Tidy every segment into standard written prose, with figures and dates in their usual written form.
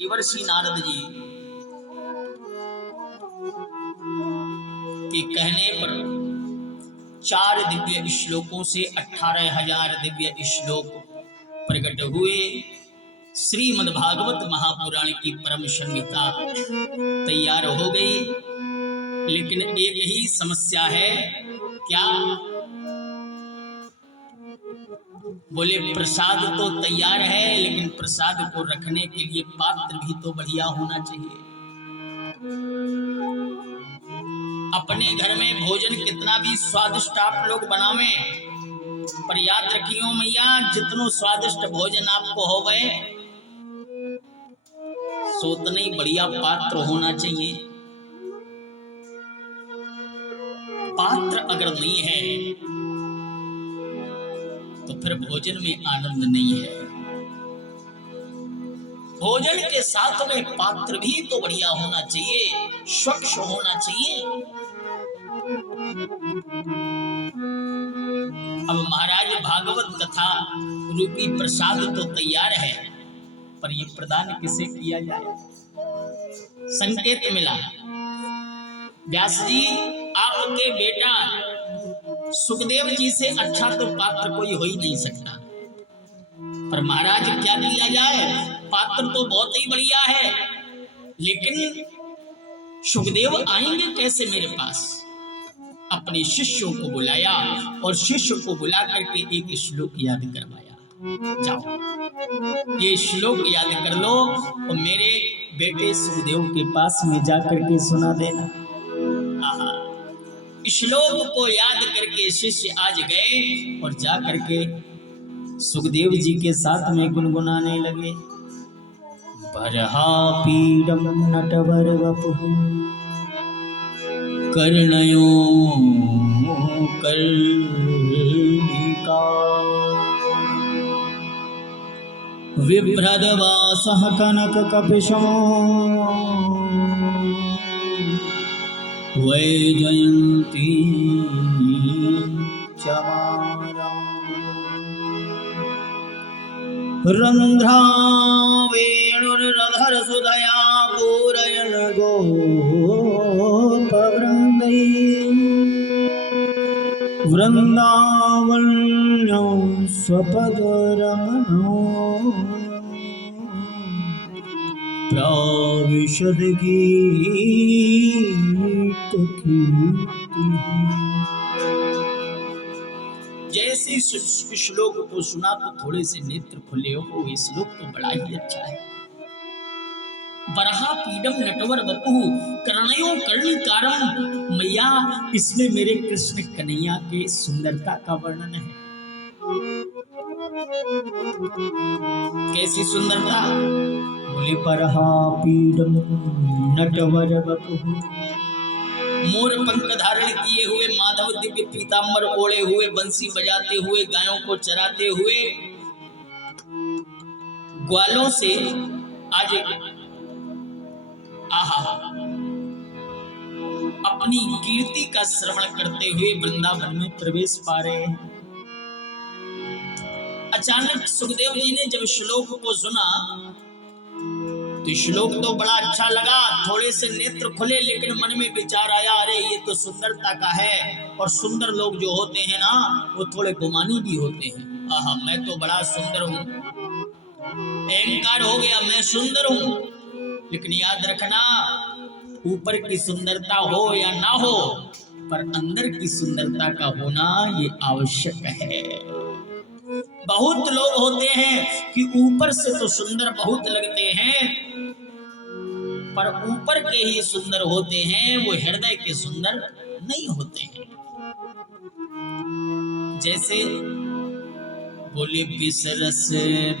देवर्षि नारद जी के कहने पर 4 दिव्य श्लोकों से 18,000 दिव्य श्लोक प्रकट हुए। श्रीमद्भागवत महापुराण की परम संहिता तैयार हो गई, लेकिन एक ही समस्या है। क्या? बोले प्रसाद तो तैयार है, लेकिन प्रसाद को रखने के लिए पात्र भी तो बढ़िया होना चाहिए। अपने घर में भोजन कितना भी स्वादिष्ट आप लोग बनावे, पर याद रखियो मैया, जितनो स्वादिष्ट भोजन आपको होवे सो उतना ही बढ़िया पात्र होना चाहिए। पात्र अगर नहीं है तो फिर भोजन में आनंद नहीं है। भोजन के साथ में पात्र भी तो बढ़िया होना चाहिए, स्वच्छ होना चाहिए। अब महाराज भागवत कथा रूपी प्रसाद तो तैयार है, पर यह प्रदान किसे किया जाए? संकेत मिला, व्यास जी आपके बेटा सुखदेव जी से अच्छा तो पात्र कोई हो ही नहीं सकता, पर महाराज क्या किया जाए? पात्र तो बहुत ही बढ़िया है, लेकिन सुखदेव आएंगे कैसे मेरे पास? अपने शिष्यों को बुलाया और शिष्य को बुला करके एक श्लोक याद करवाया। जाओ ये श्लोक याद कर लो और मेरे बेटे सुखदेव के पास में जाकर के सुना देना। श्लोक को याद करके शिष्य आज गए और जा करके सुखदेव जी के साथ में गुनगुनाने लगे। बरहा पीडम नटवर वपुः कर्णयो कर्णिका विभ्रदवासः कनक कपिशो वैजयन्ती चमारा रन्ध्रावेणुर्रधर सुधया पूरयन् गोपवृन्दै वृन्दावन्यो स्वपदरमणो प्राविशद गीत कीर्ति। जैसे श्लोक को सुना तो थोड़े से नेत्र खुले हो। ये श्लोक तो बड़ा ही अच्छा है। बरहा पीडम नटवर वपुः कर्णयो कर्णिकारम। मैया, इसमें मेरे कृष्ण कन्हैया के सुंदरता का वर्णन है। कैसी सुंदरता? बोले बरहा पीडम नटवर वपुः, मोर पंख धारण किए हुए, माधव दिव्य पीतांबर ओढ़े हुए, बंसी बजाते हुए, गायों को चराते हुए, ग्वालों से आज अपनी कीर्ति का श्रवण करते हुए वृंदावन में प्रवेश पा रहे हैं। अचानक सुखदेव जी ने जब श्लोक को सुना तो श्लोक तो बड़ा अच्छा लगा, थोड़े से नेत्र खुले, लेकिन मन में विचार आया, अरे ये तो सुंदरता का है, और सुंदर लोग जो होते हैं ना वो थोड़े गुमानी भी होते हैं। आहा, मैं तो बड़ा सुंदर हूं, अहंकार हो गया, मैं सुंदर हूं। लेकिन याद रखना, ऊपर की सुंदरता हो या ना हो, पर अंदर की सुंदरता का होना ये आवश्यक है। बहुत लोग होते हैं कि ऊपर से तो सुंदर बहुत लगते हैं, पर ऊपर के ही सुंदर होते हैं, वो हृदय के सुंदर नहीं होते हैं। जैसे बोले विष रस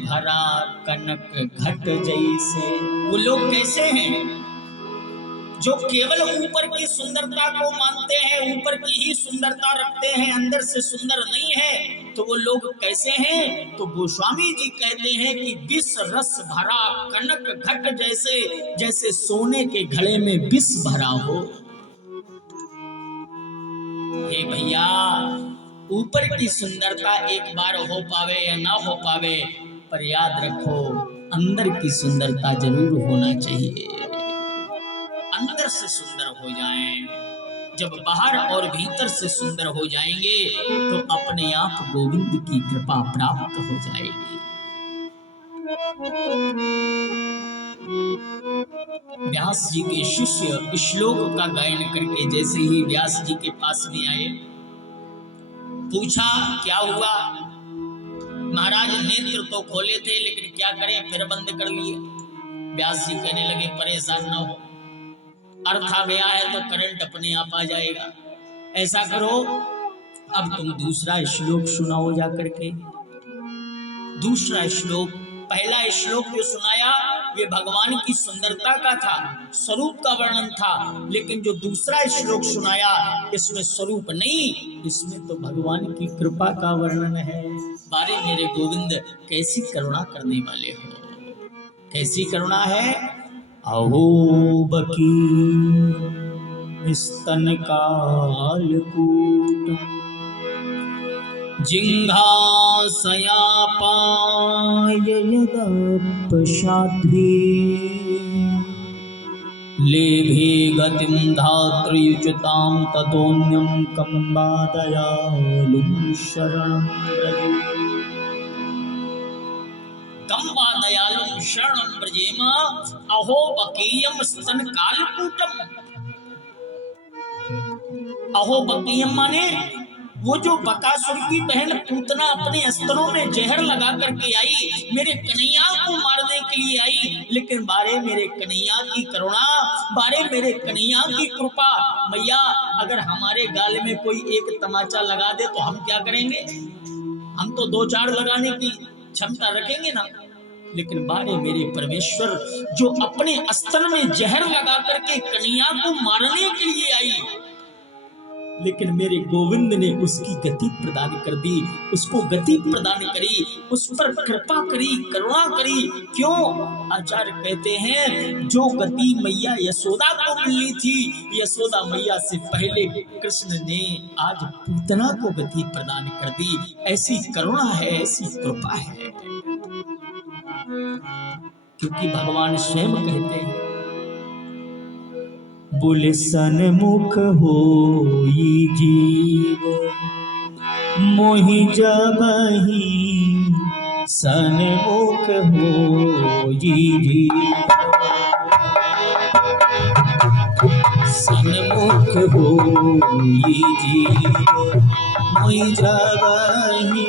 भरा कनक घट जैसे, वो लोग कैसे हैं? जो केवल ऊपर की सुंदरता को मानते हैं, ऊपर की ही सुंदरता रखते हैं, अंदर से सुंदर नहीं है, तो वो लोग कैसे हैं? तो गोस्वामी जी कहते हैं कि विष रस भरा कनक घट जैसे, जैसे सोने के घड़े में विष भरा हो। हे भैया, ऊपर की सुंदरता एक बार हो पावे या ना हो पावे, पर याद रखो अंदर की सुंदरता जरूर होना चाहिए, अंदर से सुंदर हो जाएं। जब बाहर और भीतर से सुंदर हो जाएंगे तो अपने आप गोविंद की कृपा प्राप्त हो जाएगी। व्यास जी के शिष्य श्लोक का गायन करके जैसे ही व्यास जी के पास में आए, पूछा क्या हुआ? महाराज नेत्र तो खोले थे लेकिन क्या करें फिर बंद कर लिए। व्यास जी कहने लगे परेशान न हो, अर्थ आ गया है तो करंट अपने आप आ जाएगा। ऐसा करो अब तुम दूसरा श्लोक सुनाओ जा करके। दूसरा श्लोक, पहला श्लोक जो सुनाया ये भगवान की सुंदरता का था, स्वरूप का वर्णन था, लेकिन जो दूसरा श्लोक सुनाया इसमें स्वरूप नहीं, इसमें तो भगवान की कृपा का वर्णन है। बारे मेरे गोविंद कैसी करुणा करने वाले हो, कैसी करुणा है। अहो बकी स्तन कालकूट जिह्वासयापाय यदपशाध्वी लेभे गतिं धात्र्युच्युतां ततोऽन्यं कंबादयालुं शरणं व्रजे। कंबादयालुं शरणं व्रजेम अहो बकीयं स्तन कालकूटम। अहो बकीयम माने वो जो बकासुर की बहन पूतना अपने स्तनों में जहर लगा करके आई, मेरे कन्हैया को मारने के लिए आई, लेकिन बारे मेरे कन्हैया की करुणा, बारे मेरे कन्हैया की कृपा। मैया अगर हमारे गाल में कोई एक तमाचा लगा दे तो हम क्या करेंगे? हम तो दो चार लगाने की क्षमता रखेंगे ना, लेकिन बारे मेरे परमेश्वर जो अपने स्तन में जहर लगा करके कन्हैया को मारने के लिए आई, लेकिन मेरे गोविंद ने उसकी गति प्रदान कर दी, उसको गति प्रदान करी, उस पर कृपा करी, करुणा करी। क्यों? आचार्य कहते हैं जो गति मैया यशोदा को मिली थी, यशोदा मैया से पहले कृष्ण ने आज पूतना को गति प्रदान कर दी। ऐसी करुणा है, ऐसी कृपा है, क्योंकि भगवान स्वयं कहते हैं बोले सन्मुख होई जीव मोहि जबहि सन्मुख होई जीव। सन्मुख होई जीव मोहि जबहि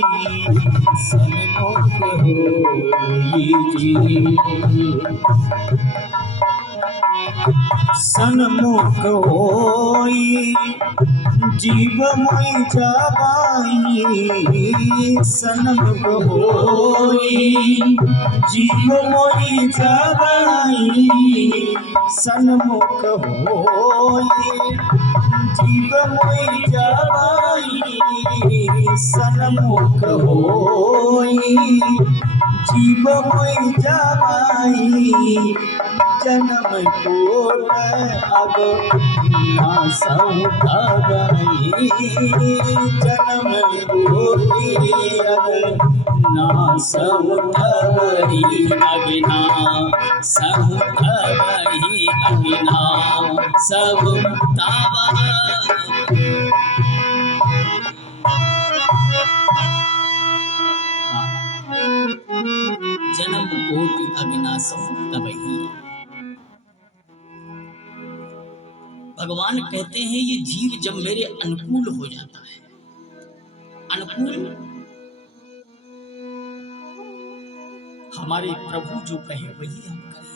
सन्मुख होई जीव। सन्मुख होई जीव मोहि जबहि सन्मुख होई जीव मोहि जबहि सन्मुख होई जीव मोहि जबहि सन्मुख होई जीव मोहि जबहि। जन्म कोट अब नासौ तबहि जन्म कोटि अब नासौ तबहि अगिना सब तबहि अगिना सब तबहि। जन्म कोटि अविनाशम तबहि। भगवान कहते हैं ये जीव जब मेरे अनुकूल हो जाता है, अनुकूल हमारे प्रभु जो कहे वही हम करें,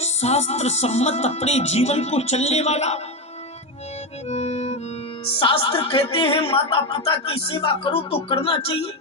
शास्त्र सम्मत अपने जीवन को चलने वाला। शास्त्र कहते हैं माता पिता की सेवा करो तो करना चाहिए,